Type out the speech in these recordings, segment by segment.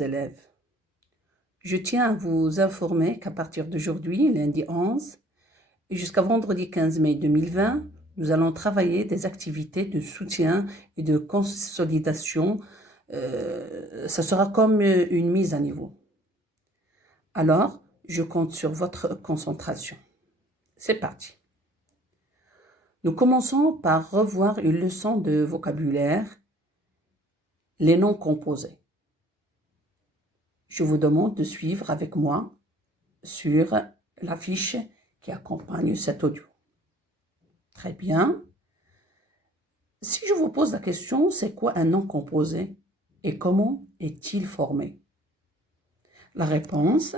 Élèves. Je tiens à vous informer qu'à partir d'aujourd'hui, lundi 11, et jusqu'à vendredi 15 mai 2020, nous allons travailler des activités de soutien et de consolidation. Ça sera comme une mise à niveau. Alors, je compte sur votre concentration. C'est parti. Nous commençons par revoir une leçon de vocabulaire, les noms composés. Je vous demande de suivre avec moi sur la fiche qui accompagne cet audio. Très bien. Si je vous pose la question, c'est quoi un nom composé et comment est-il formé? La réponse,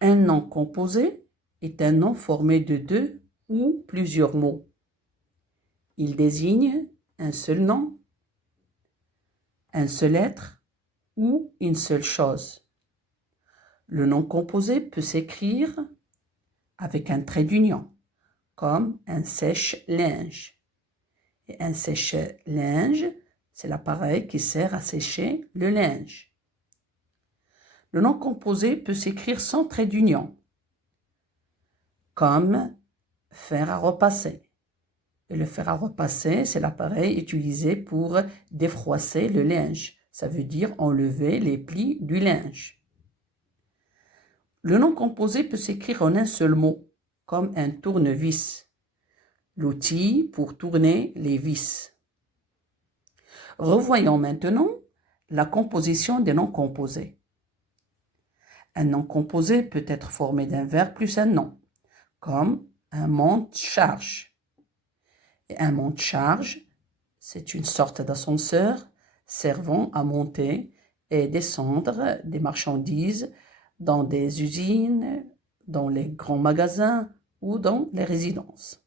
un nom composé est un nom formé de deux ou plusieurs mots. Il désigne un seul nom, un seul être ou une seule chose. Le nom composé peut s'écrire avec un trait d'union, comme un sèche-linge. Et un sèche-linge, c'est l'appareil qui sert à sécher le linge. Le nom composé peut s'écrire sans trait d'union, comme fer à repasser. Et le fer à repasser, c'est l'appareil utilisé pour défroisser le linge. Ça veut dire enlever les plis du linge. Le nom composé peut s'écrire en un seul mot, comme un tournevis, l'outil pour tourner les vis. Revoyons maintenant la composition des noms composés. Un nom composé peut être formé d'un verbe plus un nom, comme un monte-charge. Et un monte-charge, c'est une sorte d'ascenseur servant à monter et descendre des marchandises dans des usines, dans les grands magasins ou dans les résidences.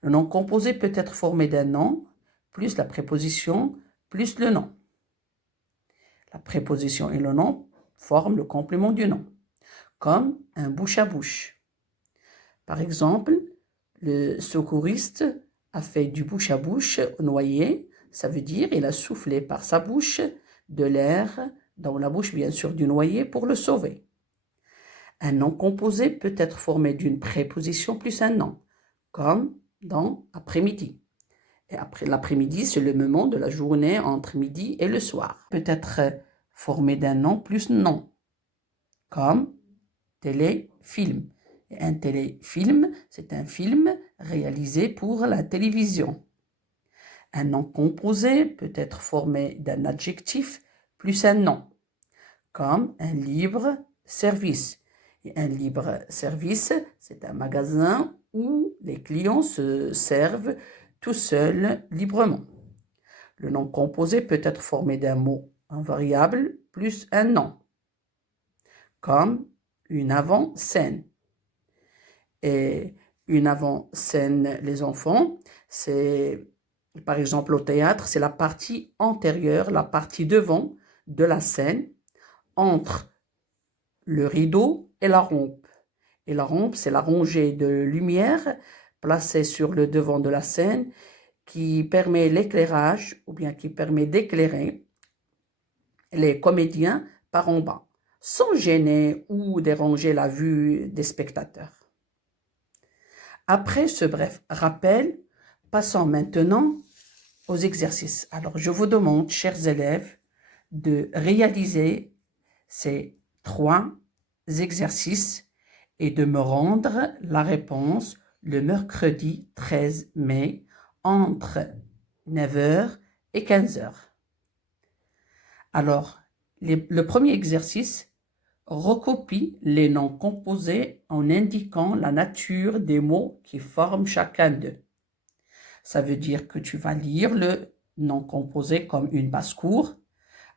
Le nom composé peut être formé d'un nom, plus la préposition, plus le nom. La préposition et le nom forment le complément du nom, comme un bouche à bouche. Par exemple, le secouriste a fait du bouche à bouche au noyé, ça veut dire il a soufflé par sa bouche de l'air dans la bouche bien sûr du noyé pour le sauver. Un nom composé peut être formé d'une préposition plus un nom, comme dans après-midi. Et après l'après-midi, c'est le moment de la journée entre midi et le soir. Peut être formé d'un nom plus nom, comme téléfilm. Et un téléfilm, c'est un film réalisé pour la télévision. Un nom composé peut être formé d'un adjectif plus un nom, comme un libre-service. Et un libre-service, c'est un magasin où les clients se servent tout seuls librement. Le nom composé peut être formé d'un mot, un variable, plus un nom, comme une avant-scène. Et une avant-scène, les enfants, c'est, par exemple, au théâtre, c'est la partie antérieure, la partie devant de la scène, entre le rideau et la rampe. Et la rampe, c'est la rangée de lumière placée sur le devant de la scène qui permet l'éclairage ou bien qui permet d'éclairer les comédiens par en bas, sans gêner ou déranger la vue des spectateurs. Après ce bref rappel, passons maintenant aux exercices. Alors, je vous demande, chers élèves, de réaliser ces 3 exercices et de me rendre la réponse le mercredi 13 mai entre 9h et 15h. Alors, le premier exercice, recopie les noms composés en indiquant la nature des mots qui forment chacun d'eux. Ça veut dire que tu vas lire le nom composé comme une basse-cour.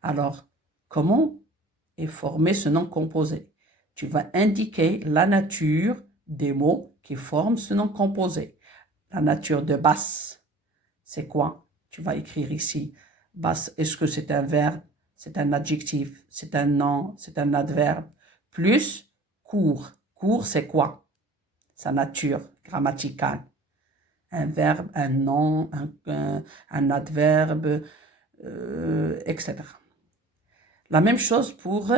Alors, comment est formé ce nom composé? Tu vas indiquer la nature des mots qui forment ce nom composé. La nature de basse, c'est quoi? Tu vas écrire ici. Basse, est-ce que c'est un verbe? C'est un adjectif? C'est un nom? C'est un adverbe? Plus court. Court, c'est quoi? Sa nature grammaticale. Un verbe, un nom, un adverbe, etc. La même chose pour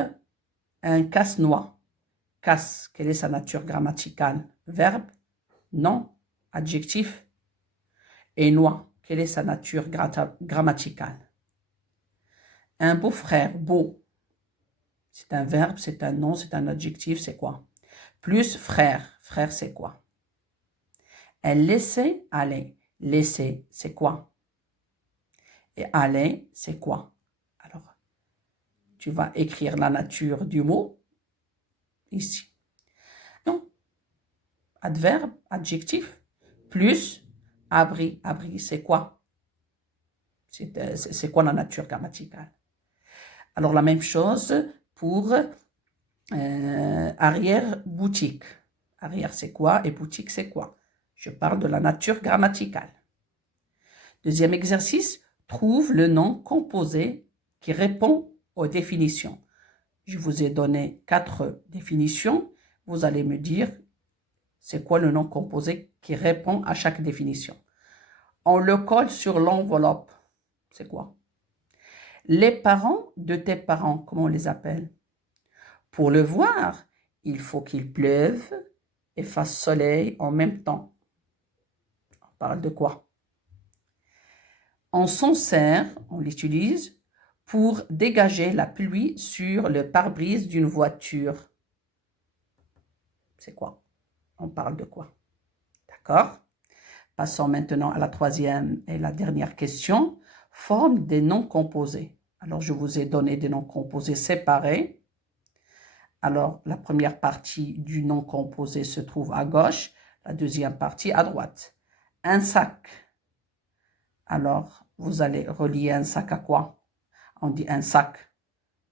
un casse-noix. Casse, quelle est sa nature grammaticale? Verbe, nom, adjectif. Et noix, quelle est sa nature grammaticale? Un beau-frère, beau. C'est un verbe, c'est un nom, c'est un adjectif, c'est quoi? Plus frère, frère c'est quoi? Elle laissait aller. Laisser, c'est quoi? Et aller, c'est quoi? Alors, tu vas écrire la nature du mot ici. Non. Adverbe, adjectif, plus abri. Abri, c'est quoi? C'est quoi la nature grammaticale? Alors, la même chose pour arrière-boutique. Arrière, c'est quoi? Et boutique, c'est quoi? Je parle de la nature grammaticale. Deuxième exercice, trouve le nom composé qui répond aux définitions. Je vous ai donné 4 définitions. Vous allez me dire c'est quoi le nom composé qui répond à chaque définition. On le colle sur l'enveloppe. C'est quoi? Les parents de tes parents, comment on les appelle? Pour le voir, il faut qu'il pleuve et fasse soleil en même temps. On parle de quoi? On s'en sert, on l'utilise pour dégager la pluie sur le pare-brise d'une voiture. C'est quoi? On parle de quoi? D'accord? Passons maintenant à la troisième et la dernière question. Forme des noms composés. Alors, je vous ai donné des noms composés séparés. Alors, la première partie du nom composé se trouve à gauche, la deuxième partie à droite. Un sac. Alors, vous allez relier un sac à quoi? On dit un sac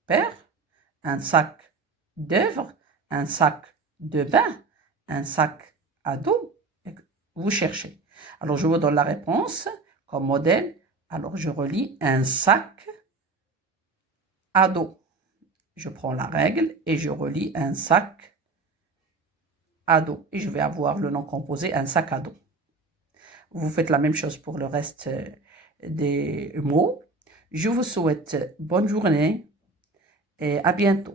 père, un sac d'œuvre, un sac de bain, un sac à dos. Vous cherchez. Alors, je vous donne la réponse comme modèle. Alors, je relis un sac à dos. Je prends la règle et je relis un sac à dos. Et je vais avoir le nom composé, un sac à dos. Vous faites la même chose pour le reste des mots. Je vous souhaite bonne journée et à bientôt.